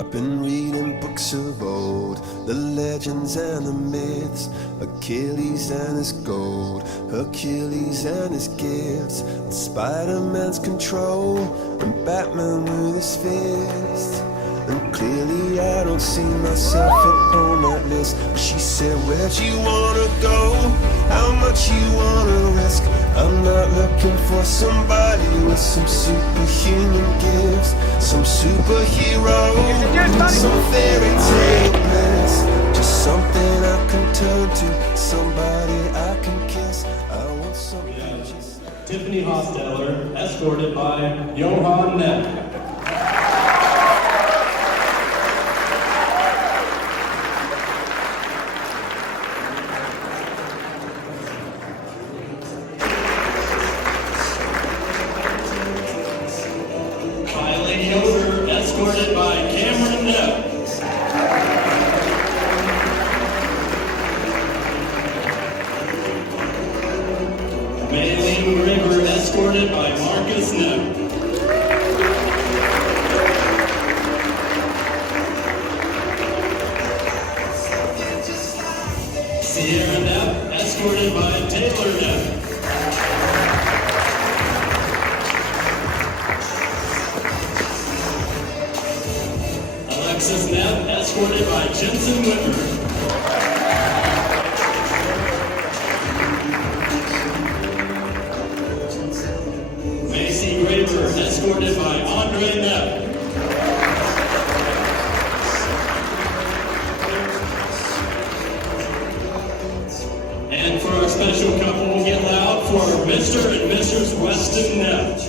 I've been reading books of old, the legends and the myths, Achilles and his gold, Hercules and his gifts, and Spider-Man's control, and Batman with his fist. And clearly I don't see myself upon that list. But she said, where'd you wanna go? How much you wanna risk? I'm not looking for somebody with some superhuman gifts, some superhero, some fairy tale bliss. Just something I can turn to, somebody I can kiss. I want something just like Tiffany Hosteller, escorted by Johan Neff. Kylie Yoder, escorted by Cameron Neff. Maylene River, escorted by Marcus Neff. Sierra Neff, escorted by Taylor Neff. Alexis Neff, escorted by Jensen Whitmer. Macy Graver, escorted by Andre Neff. And for our special couple, get loud for Mr. and Mrs. Weston Neff.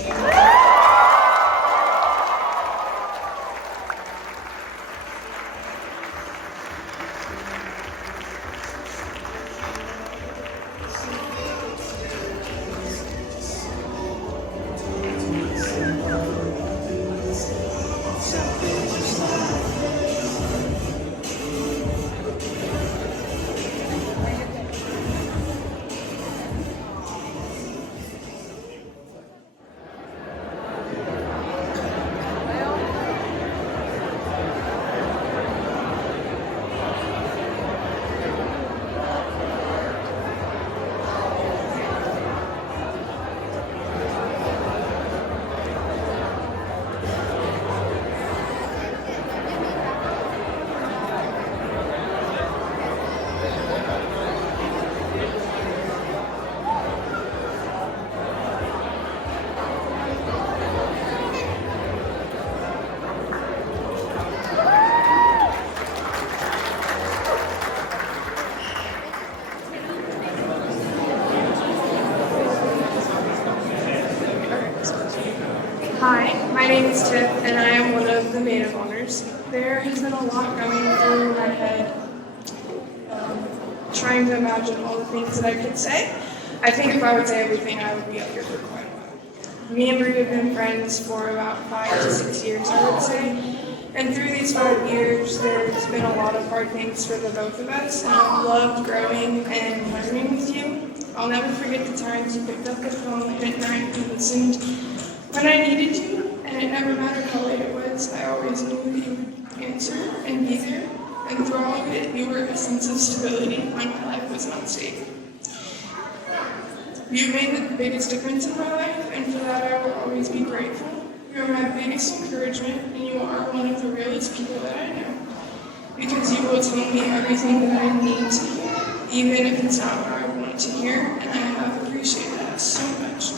Hi, my name is Tiff, and I am one of the maid of honors. There has been a lot going through my head, trying to imagine all the things that I could say. I think if I would say everything, I would be up here for quite a while. Me and Brie have been friends for about 5 to 6 years, I would say. And through these 5 years, there's been a lot of hard things for the both of us, and I've loved growing and learning with you. I'll never forget the times you picked up the phone late at night and listened when I needed you, and it never mattered how late it was. I always knew that you would answer and be there, and through all of it, you were a sense of stability when my life was not safe. You've made the biggest difference in my life, and for that I will always be grateful. You are my biggest encouragement, and you are one of the realest people that I know, because you will tell me everything that I need to hear, even if it's not what I want to hear, and I have appreciated that so much.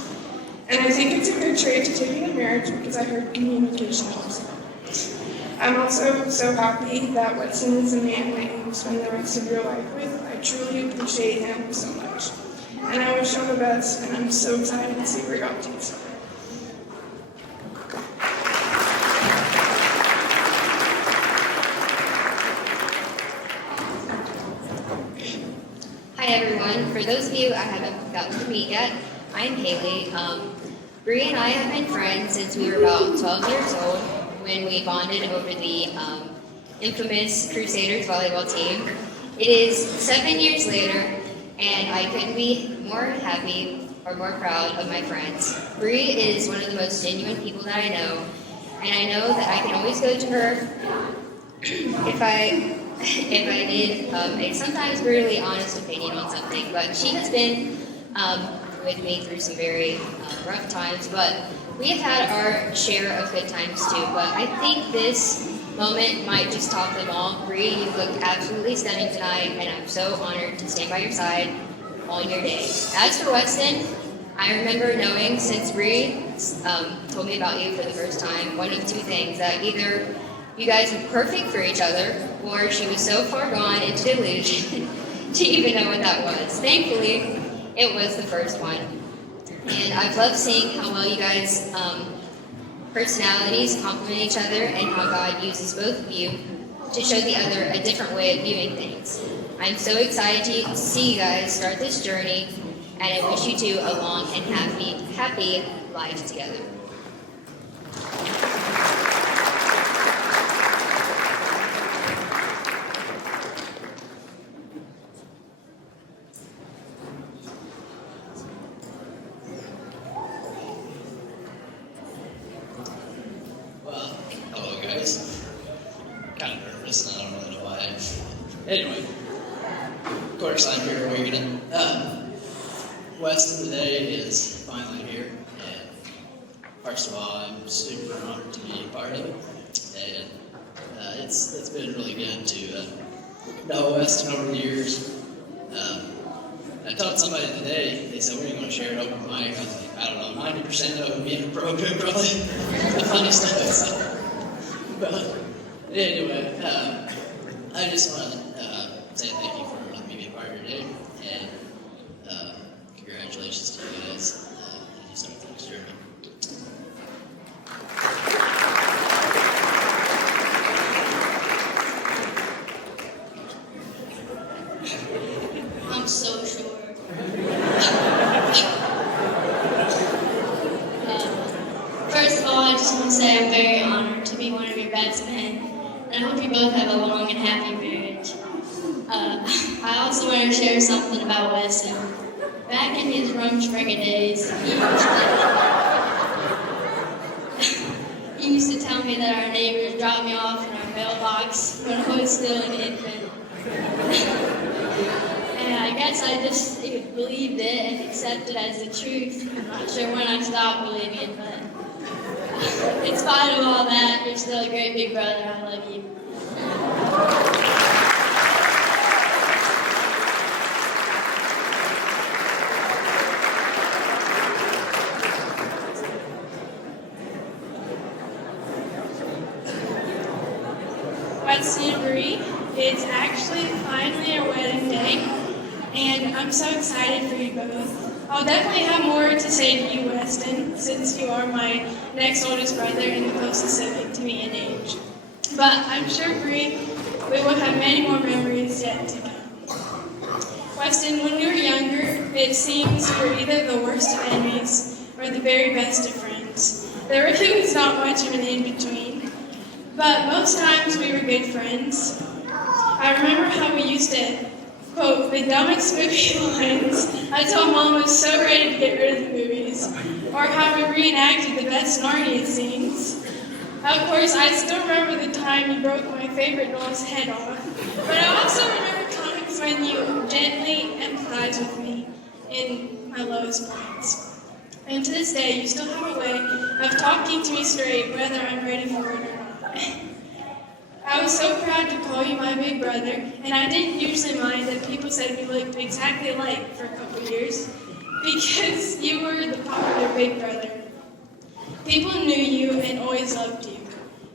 And I think it's a good trait to take in a marriage because I heard communication helps. I'm also so happy that Weston is a man that you will spend the rest of your life with. I truly appreciate him so much. And I wish him the best, and I'm so excited to see where you're up to. Hi everyone. For those of you I haven't gotten to meet yet, I'm Haley. Brie and I have been friends since we were about 12 years old when we bonded over the infamous Crusaders volleyball team. It is 7 years later, and I couldn't be more happy or more proud of my friends. Brie is one of the most genuine people that I know, and I know that I can always go to her if I need a sometimes brutally honest opinion on something. But she has been with me through some very rough times, but we have had our share of good times too. But I think this moment might just top them all. Bree, you look absolutely stunning tonight, and I'm so honored to stand by your side on your day. As for Weston, I remember knowing since Bree told me about you for the first time, one of two things, that either you guys were perfect for each other, or she was so far gone into delusion to even know what that was. Thankfully, it was the first one. And I've loved seeing how well you guys' personalities complement each other and how God uses both of you to show the other a different way of viewing things. I'm so excited to see you guys start this journey, and I wish you two a long and happy life together. Well, hello guys. Kind of nervous and I don't really know why. Anyway, of course I'm here waiting. Weston today is finally here, and first of all, I'm super honored to be a part of it. And it's been really good to know Weston over the years. I told somebody today, they said, "Where are you going to share it open mic?" I was like, I don't know, 90% of it would be in a program, probably. The funny stuff. So. But anyway, I just want to say thank you for letting me be a part of your day, and congratulations to you guys as you start the next journey. I'm so sure. First of all, I just want to say I'm very honored to be one of your best men, and I hope you both have a long and happy marriage. I also want to share something about Weston. Back in his Rumspringa days, he used to tell me that our neighbors dropped me off in our mailbox when I was still an infant. And I guess I just believed it and accepted it as the truth. I'm not sure when I stopped believing, but in spite of all that, you're still a great big brother. I love you. Weston and Bree, it's actually finally our wedding day, and I'm so excited for you both. I'll definitely have more to say to you, Weston, since you are my next oldest brother and the closest sibling to me in age. But I'm sure, Bree, we will have many more memories yet to come. Weston, when we were younger, it seems we were either the worst of enemies or the very best of friends. There really was not much of an in-between. But most times we were good friends. I remember how we used to quote the dumbest movie lines until Mom was so ready to get rid of the movies, or how we reenacted the best Narnia scenes. Of course, I still remember the time you broke my favorite doll's head off, but I also remember times when you gently empathized with me in my lowest points. And to this day, you still have a way of talking to me straight whether I'm ready for it or not. I was so proud to call you my big brother, and I didn't usually mind that people said we looked exactly alike for a couple years, because you were the popular big brother. People knew you and always loved you.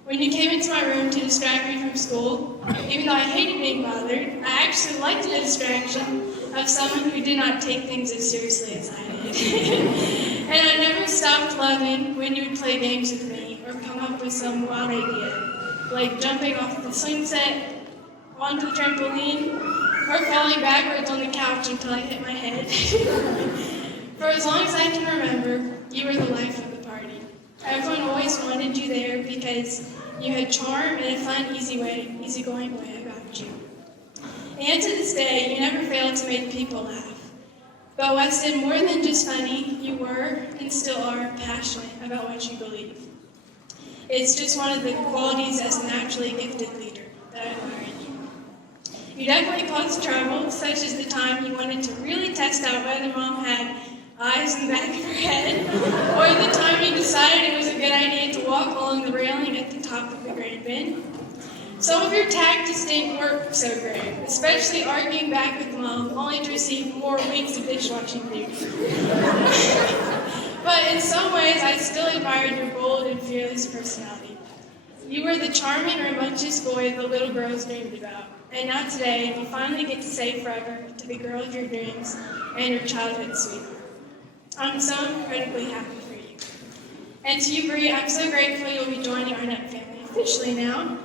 When you came into my room to distract me from school, even though I hated being bothered, I actually liked the distraction of someone who did not take things as seriously as I did. And I never stopped loving when you would play games with me or come up with some wild idea, like jumping off the swing set, onto the trampoline, or falling backwards on the couch until I hit my head. For as long as I can remember, you were the life of the party. Everyone always wanted you there because you had charm and a fun, easygoing way about you. And to this day, you never failed to make people laugh. But Weston, more than just funny, you were and still are passionate about what you believe. It's just one of the qualities as a naturally gifted leader that I admire in you. You definitely caused trouble, such as the time you wanted to really test out whether Mom had eyes in the back of her head, or the time you decided it was a good idea to walk along the railing at the top of the grain bin. Some of your tactics didn't work so great, especially arguing back with Mom, only to receive more weeks of dishwashing duty. But in some ways, I still admired your bold and fearless personality. You were the charming, rambunctious boy the little girls dreamed about. And now today, you finally get to say forever to the girl of your dreams and your childhood sweetheart. I'm so incredibly happy for you. And to you, Bree, I'm so grateful you'll be joining our NET family officially now.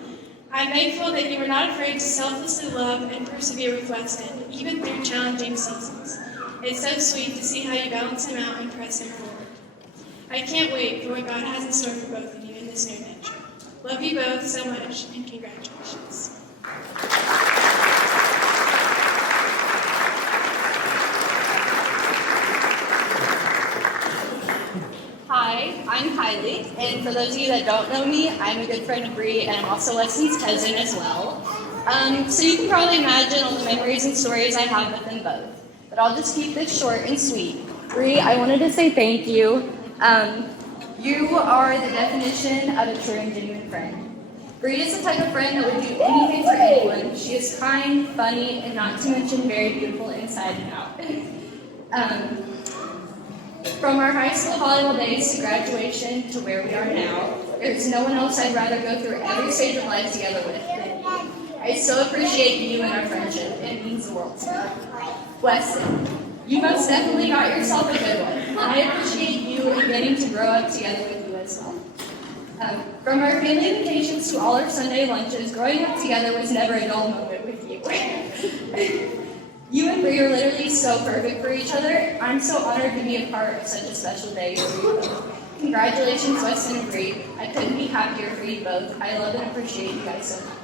I'm thankful that you were not afraid to selflessly love and persevere with Weston, even through challenging seasons. It's so sweet to see how you balance him out and press him forward. I can't wait for what God has in store for both of you in this new adventure. Love you both so much, and congratulations. Hi, I'm Kylie, and for those of you that don't know me, I'm a good friend of Bree, and I'm also Weston's cousin as well. So you can probably imagine all the memories and stories I have with them both, but I'll just keep this short and sweet. Bree, I wanted to say thank you. You are the definition of a true and genuine friend. Bree is the type of friend that would do anything for anyone. She is kind, funny, and not to mention very beautiful inside and out. From our high school volleyball days to graduation to where we are now, there's no one else I'd rather go through every stage of life together with than you. I so appreciate you and our friendship. It means the world to me. Weston, you most definitely got yourself a good one, and I appreciate you and getting to grow up together with you as well. From our family vacations to all our Sunday lunches, growing up together was never a dull moment with you. You and Bree are literally so perfect for each other. I'm so honored to be a part of such a special day for you both. Congratulations, Weston and Bree. I couldn't be happier for you both. I love and appreciate you guys so much.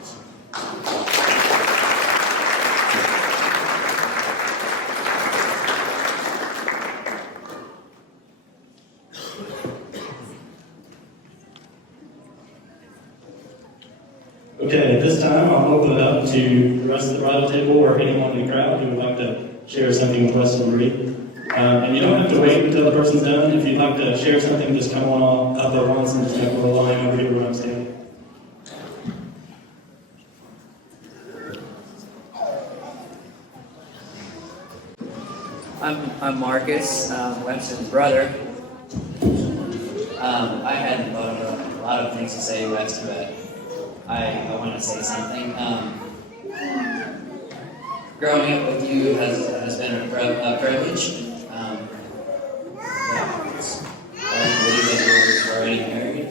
Okay, at this time, I'll open it up to the rest of the bridal table or anyone in the crowd who would like to share something with Weston and Bree. And you don't have to wait until the person's done. If you'd like to share something, just come on up at once and just make a little line over here where I'm standing. I'm Marcus, Weston's brother. I had a lot of things to say, Weston, but I want to say something. Growing up with you has been a privilege. I believe that you're already married.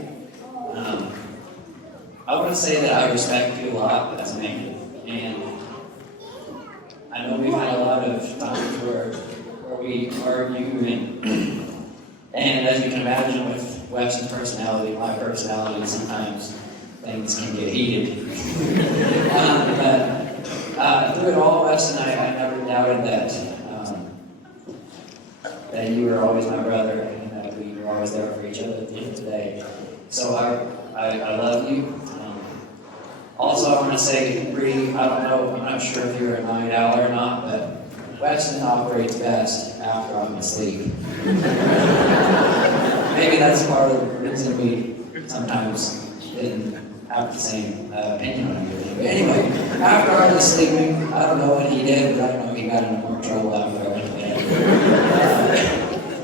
I want to say that I respect you a lot as a man, and I know we've had a lot of times where we argue, and as you can imagine with Weston's personality, my personality, sometimes things can get heated. But through it all, Weston, I never doubted that you were always my brother and that we were always there for each other at the end of the day. So I love you. Also, I want to say, Bree, I don't know, I'm not sure if you're a night owl or not, but Weston operates best after I'm asleep. Maybe that's part of the reason we sometimes didn't have the same opinion on everything. But anyway, after I was sleeping, I don't know what he did, but I know he got into more trouble after I went to bed.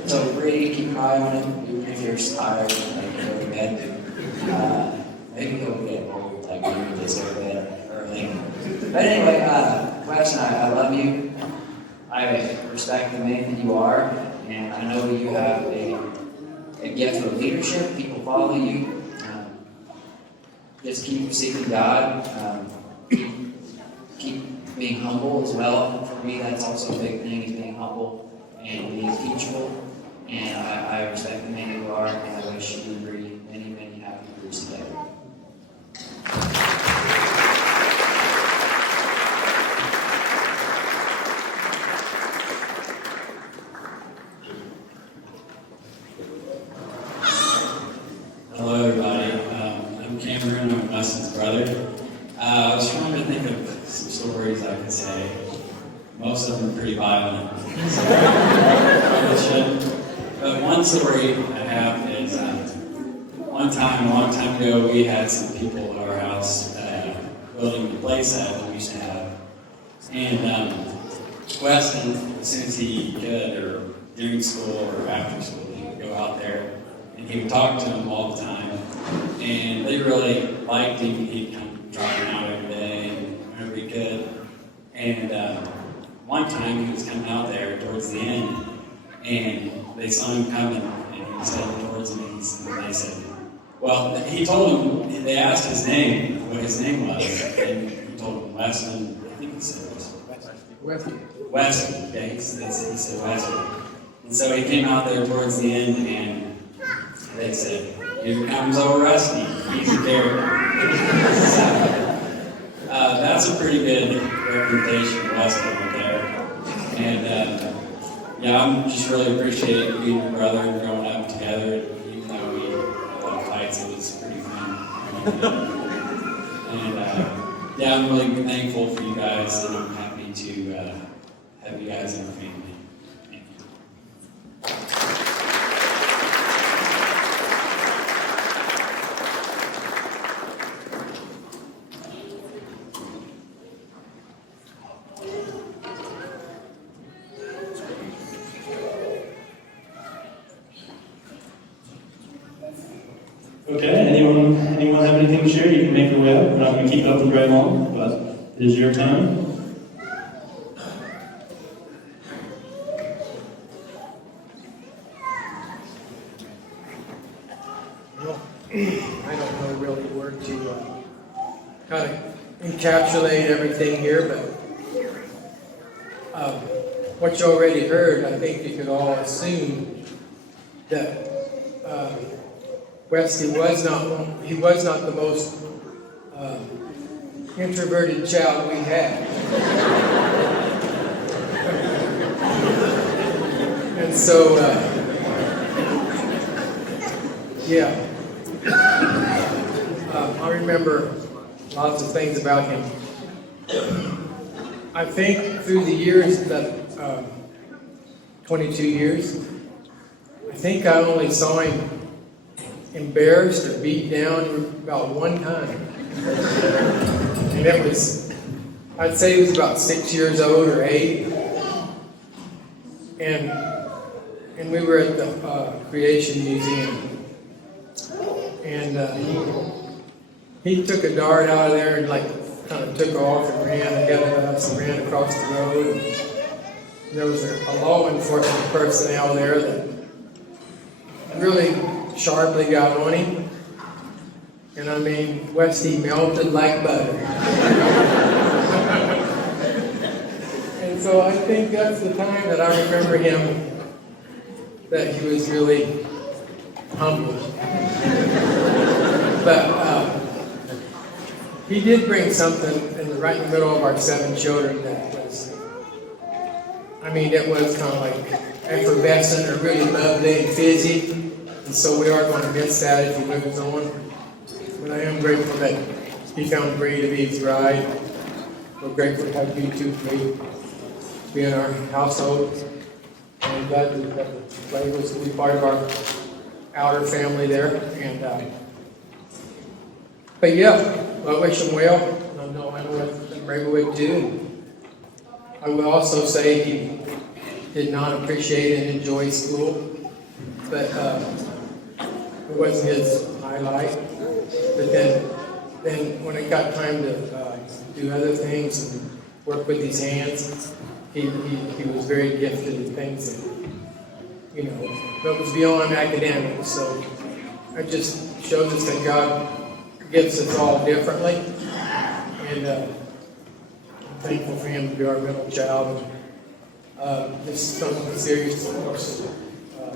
So Bree, keep an eye on him, even if you're tired and go to bed. Maybe he'll get bored, like you just go to bed early. But anyway, Weston, I love you. I respect the man that you are, and I know you have a gift of leadership. People follow you. Just keep seeking God. Keep being humble as well. For me, that's also a big thing, is being humble and being teachable. And I respect the man you are, and I wish you and Bree many, many happy years together. Hello, everybody. I was trying to think of some stories I could say. Most of them are pretty violent. So I shouldn't. But one story I have is one time, a long time ago, we had some people at our house building the play set that we used to have. And Weston, as soon as he could, or during school or after school, he would go out there and he would talk to them all the time. And they really liked him. He'd come driving out every day and whenever he could. And one time he was coming out there towards the end and they saw him coming and he was heading towards them and they said, well, he told them, they asked his name, what his name was, and he told them Weston, I think he said Weston. Weston, yeah, he said Weston. And so he came out there towards the end and they said, here comes old Rusty, he's a character. So, that's a pretty good representation of Weston right there. And yeah, I'm just really appreciating being your brother and growing up together. Even though we had a lot of fights, it was pretty fun. And yeah, I'm really thankful for you guys, and I'm happy to have you guys in our family. Thank you. Okay, anyone have anything to share? You can make your way up. We're not going to keep it open very long, but it is your time. Well, I don't know really where to kind of encapsulate everything here, but what you already heard, I think you could all assume that Westy was not the most introverted child we had. And so, yeah. I remember lots of things about him. I think through the years, that 22 years, I think I only saw him embarrassed or beat down about one time. And it was, I'd say he was about 6 years old or 8. And we were at the Creation Museum. And he took a dart out of there and kind of took off and ran ahead of us and ran across the road. And there was a law enforcement personnel there that really sharply got on him. And I mean, Westy melted like butter. And so I think that's the time that I remember him, that he was really humble. But he did bring something right in the middle of our 7 children that was, I mean, it was kind of like effervescent or really lovely and fizzy. And so we are going to miss that if he moves on. But I am grateful that he found Bree to be his bride. We're grateful to have you two, Bree, be in our household. And I'm glad that Bree was to be part of our outer family there. And but yeah, I wish him well. I know that Bree would too. I will also say he did not appreciate and enjoy school, but it wasn't his highlight. But then when it got time to do other things and work with his hands, he was very gifted in things that, that was beyond academics. So it just shows us that God gifts us all differently. And I'm thankful for him to be our middle child. Just some of the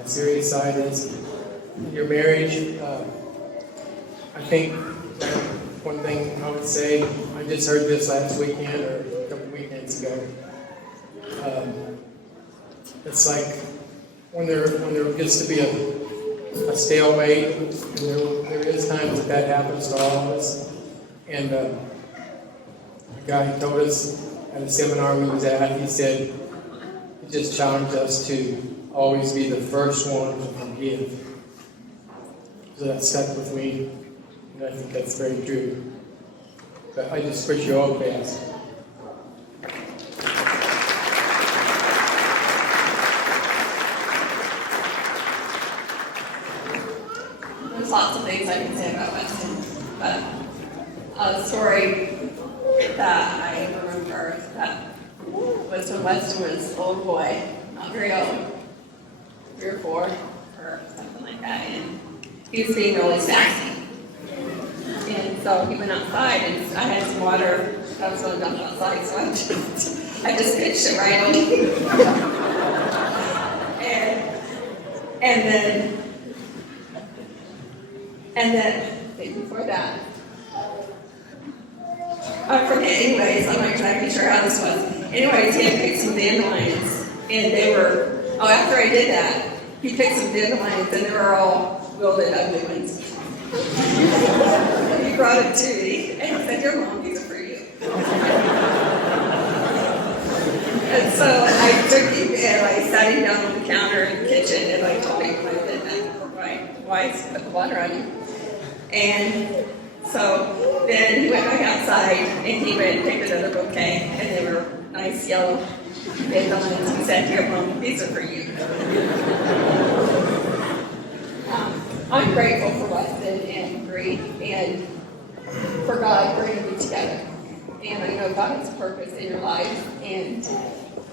serious side is your marriage. I think one thing I would say, I just heard this last weekend or a couple weekends ago. It's like when there gets to be a stalemate, and there is times that happens to all of us. And A guy told us at a seminar we was at, he said, he just challenged us to always be the first one to forgive. So that stuck with me, and I think that's very true. But I just wish you all the best. There's lots of things I can say about Weston, but a story that I remember that was when Weston was an old boy, not very old, 3 or 4 or something like that, and he was being really sassy. And so he went outside, and I had some water. I was going to dump outside, so I just pitched it right on him. and then before that, I forget. Anyways, I'm not exactly sure how this was. Anyways, he had picked some dandelions, and they were. Oh, after I did that, he picked some dandelions, and they were all wilted, ugly ones. He brought it to me, and he said, "Your mom, these are for you." And so I took him and I sat him down on the counter in the kitchen, and I told him why I put the water on him. And so then he went back outside, and he went and picked another bouquet, and they were nice yellow dandelions. He said, "Here, Mom, these are for you." I'm grateful for Weston and Bree and for God bringing me together. And I know God has a purpose in your life, and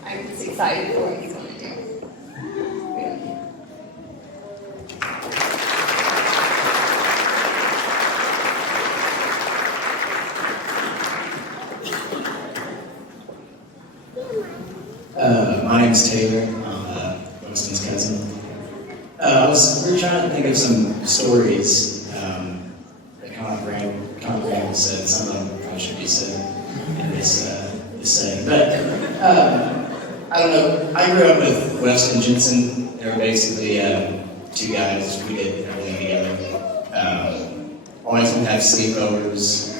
I'm just excited for what He's going to do. My name's Taylor. I'm Weston's cousin. We were trying to think of some stories that Conor Graham said. Some of them probably should be said in this setting. But I don't know. I grew up with Weston and Jensen. They were basically 2 guys. We did everything together. Always would have sleepovers.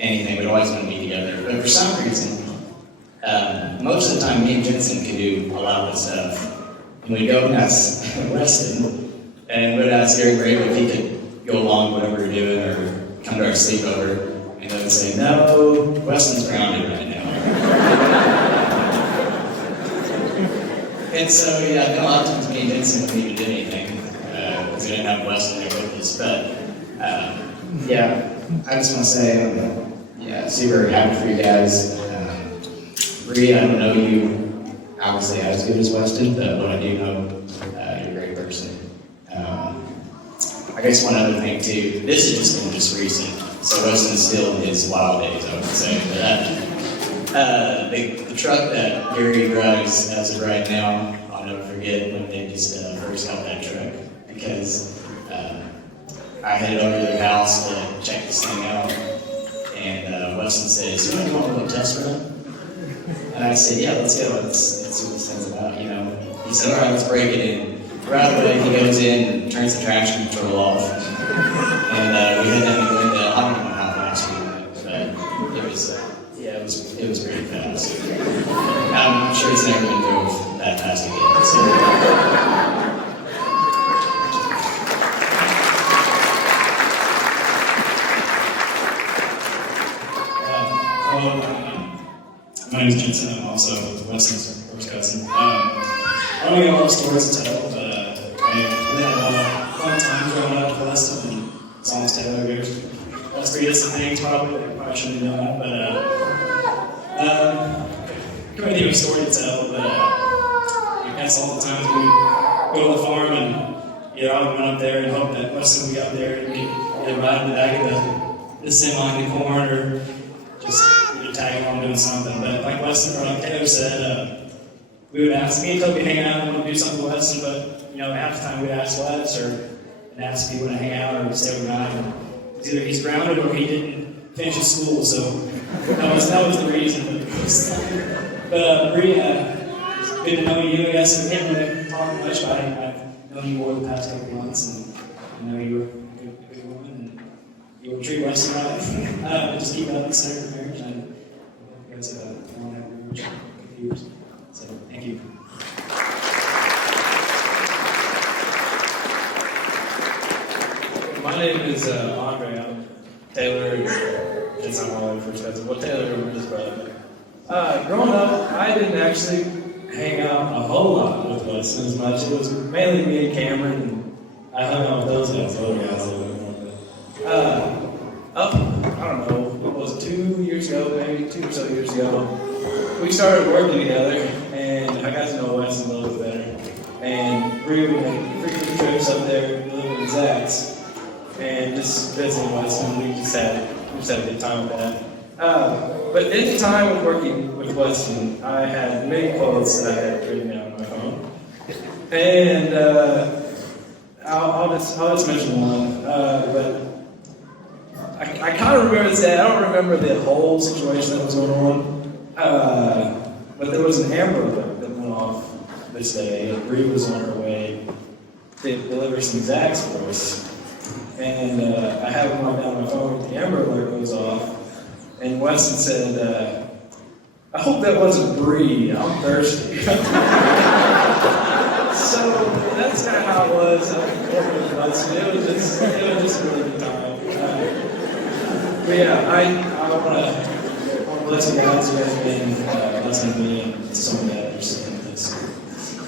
Anything. We'd always want to be together. But for some reason, most of the time, me and Jensen could do a lot of this stuff. And we'd go and ask Weston, and we'd ask Gary Brave if he could go along with whatever we're doing or come to our sleepover. And they would say, "No, Weston's grounded right now." And so, yeah, a lot of times me and Jensen wouldn't even do anything because we didn't have Weston there with us. But, yeah, I just want to say, super happy for you guys. Bree, I don't know you obviously as good as Weston, but what I do know, you're a great person. I guess one other thing too, this has just been recent, so Weston's still in his wild days, I would say. But the truck that Gary drives as of right now, I'll never forget when they just first got that truck, because I headed over to their house to check this thing out, and Weston says, "You want to go test run?" And I said, "Yeah, let's go. Let's see what this thing's about, you know." He said, "All right, let's break it in." Right away, he goes in and turns the traction control off. And we had that go into, I don't know how fast we went, but it was pretty fast. I'm sure it's never been drove that fast again. So. My name is Jensen. I'm also Weston's first cousin. I don't get a lot of stories to tell, but we had a lot of fun times growing up with Weston, and it's almost 10 years. Let's forget some things probably. I probably shouldn't have done that, but can't really give a story to tell, but I guess all the times we go to the farm and I would run up there and hope that Weston would be up there and get right in the back of the semi in the corn, or just tag along doing something. But like Weston or like Taylor said, we would ask, me and Toby hang out and want to do something with Weston, but half the time we'd ask Wes or ask if he wanted to hang out or stay overnight. And it's either he's grounded or he didn't finish his school, so that was the reason. But Bree, it's good to know you. I guess we can't really talk much about it. I've known you over the past couple months, and I know you were a good woman, and you were treating Weston right. Just keep it up, etc. Bree, since I'm all over first cousin. Well, Taylor and his brother. Growing up, I didn't actually hang out a whole lot with Weston as much. It was mainly me and Cameron, and I hung out with those guys, other guys a little bit more. I don't know, what was it, 2 years ago, maybe 2 or so years ago, we started working together, and I got to know Weston a little bit better. And Bree would make frequent trips up there, living with Zach's, and just visiting Weston. We just had a good time with that. But at the time of working with Weston, I had many quotes that I had written down on my phone, and I'll just mention one. But I kind of remember this day. I don't remember the whole situation that was going on, but there was an Amber Alert that went off this day, and Bree was on her way to deliver some Zach's for us. And I have it marked down on my phone, the Amber Alert goes off, and Weston said, I hope that wasn't Bree, I'm thirsty. So that's kind of how it was. It was just a really good time. But yeah, I want to bless you guys. You guys have been blessing me and some of the others.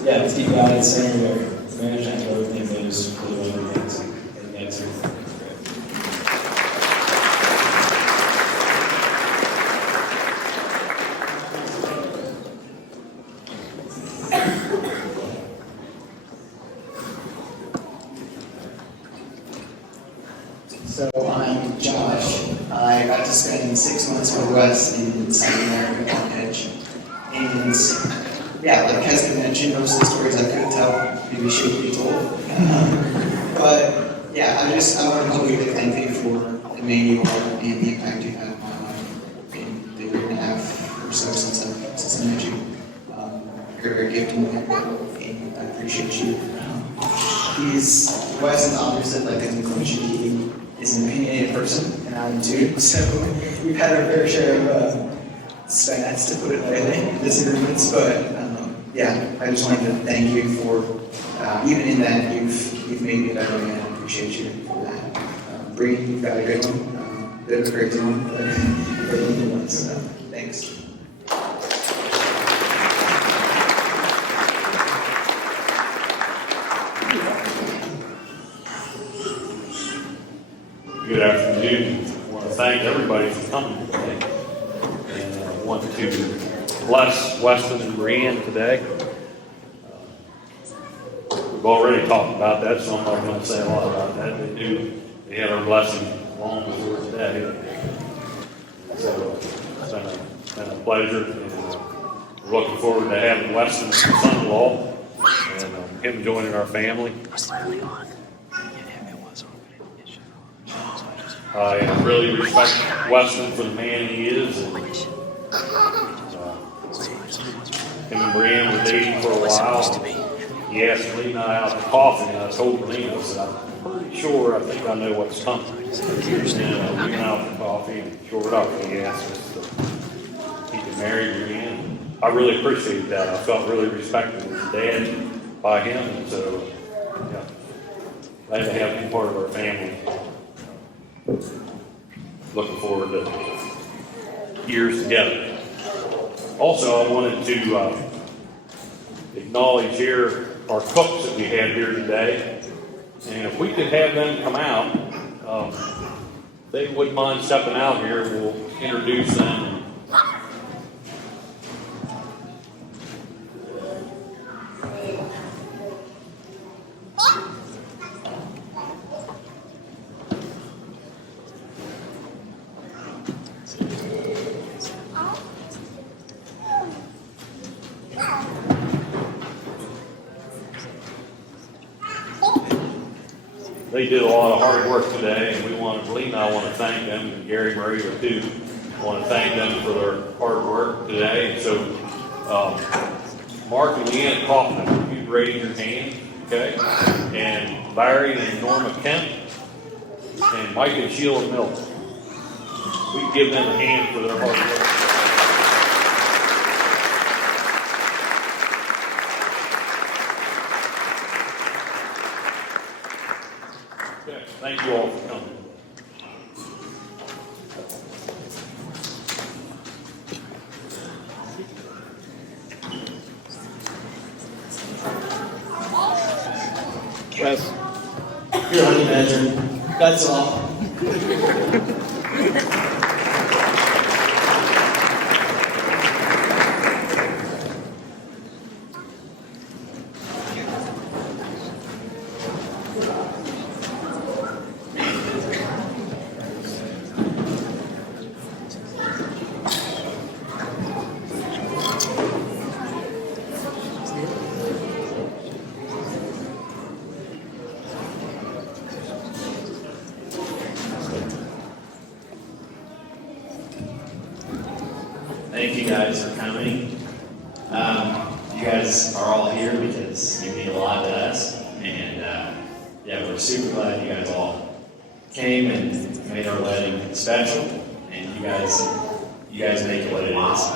Yeah, let's keep God at the center of our marriage and everything goes really well with things. And that's it. So I'm Josh. I got to spend 6 months with Wes in South America on Edge. And yeah, like Keston mentioned, most of the stories I couldn't tell, maybe should be told. But yeah, I want to publicly thank you for Emmanuel and the impact you had on my life in the year and a half or so since I met you. You're very gifted and I appreciate you. Wes is obviously like as he is an opinionated person, and I am too. So we've had our fair share of spats, to put it lightly, disagreements. But yeah, I just wanted to thank you for even in that you've made me a better man. I appreciate you for that. Bree, you've got a good one. Bit of a crazy one, but a good one. So thanks. Good afternoon. I want to thank everybody for coming today. And I want to bless Weston and Brianne today. We've already talked about that, so I'm not going to say a lot about that. They had our blessing long before today. So it's been a pleasure. And we're looking forward to having Weston as his son-in-law and him joining our family. I really respect Weston for the man he is. And, him and Brianne were dating for a while. He asked Lee and I out to coffee, and I told Lee, I said, I'm pretty sure, I think I know what's coming. And we went out for coffee, and sure enough, he asked us if he could marry Brianne. I really appreciated that. I felt really respected as a dad by him, and so, yeah, glad to have him part of our family. Looking forward to years together. Also, I wanted to acknowledge here our cooks that we had here today. And if we could have them come out, if they wouldn't mind stepping out here, we'll introduce them. They did a lot of hard work today, and Lee and I want to thank them, and Gary Murray too. I want to thank them for their hard work today. And so, Mark and Leanne Kaufman, if you'd raise your hand, okay? And Barry and Norma Kemp, and Mike and Sheila Milton. We give them a hand for their hard work. Thank you all for coming. your honey badger. That's all. Thank you guys for coming. You guys are all here because you mean a lot to us, and yeah, we're super glad you guys all came and made our wedding special, and you guys make it what it is.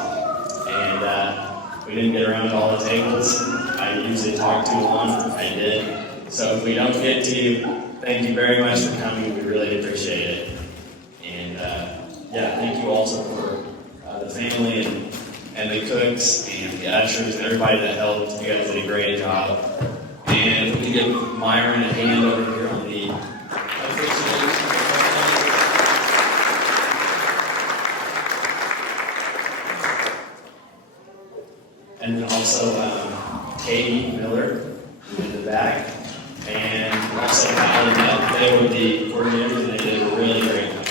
And we didn't get around to all the tables. I usually talk too long. I did. So if we don't get to you, thank you very much for coming. We really appreciate it. And yeah, thank you also for the family and the cooks and the ushers and everybody that helped. You guys did a great job. And we give Myron a hand over here on the officiation. And then also Katie Miller in the back. And also Kyle and Matt. They were the coordinators and they did a really great job.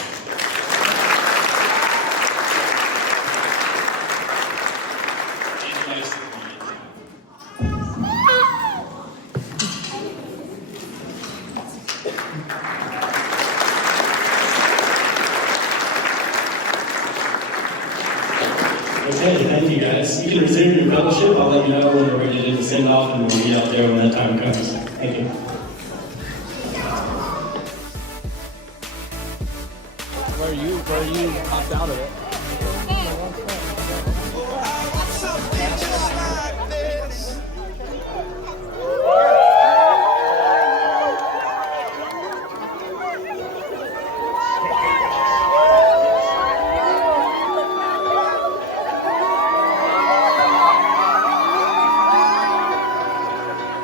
Okay, thank you guys. You can resume your fellowship. I'll let you know when we're ready to do the send off, and we'll be out there when that time comes. Thank you. Where you popped out of it?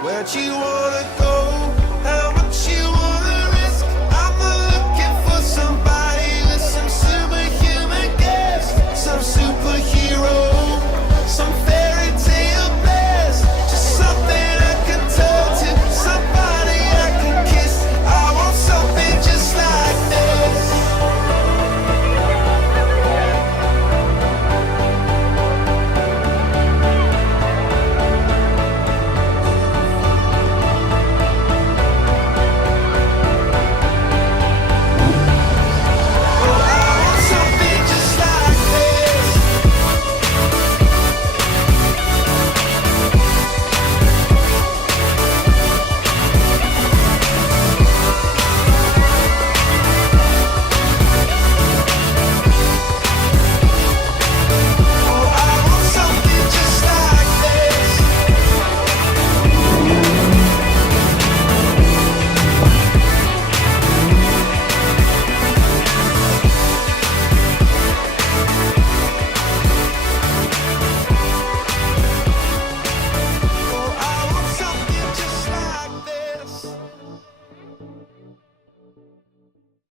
Where'd you